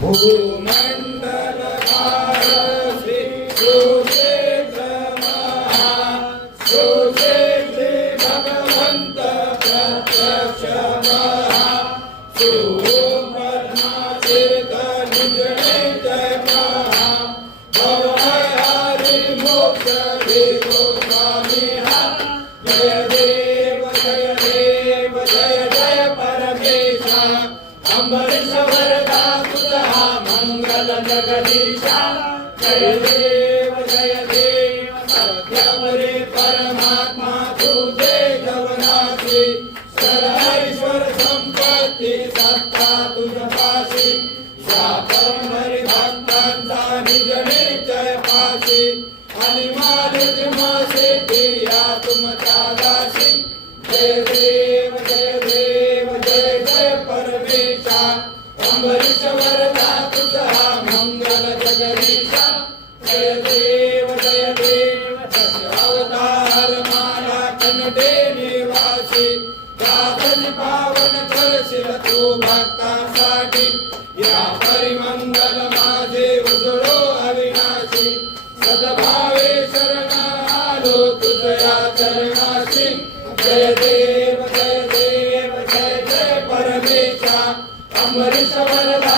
भूमंडलकार श्री सुक्षेत्र महा सुक्षेत्री भगवंत प्रत्यक्ष महा सुपद्मातीर्थ निजने जय महा भवहरि मोक्ष देवो स्वामी जय देव जय देव जय जय परमेशा अम्बरीश वरदा तुझा मंगल जगदीशा जय देव सत्यपरी परमात्मा तुझे जवनासी सर्वेश्वर संपत्ती सत्ता तुझपाशी या परमरी भक्तांचा निजने जय पाशी आणि मालिक मासे या तुमच्या दासी जय देव जय जय परमेशा अम्बरीश वरदा तुझा मंगल जगदीशा जय देव अवतार माया कनडे निवासी दासन पावन करशील तू भक्तांसाठी या परिमंगल माझे उजळो अविनाशी सद्भावे शरण आलो तुझ्या चरणाशी जय देव जय परमेशा अम्बरीश वरदा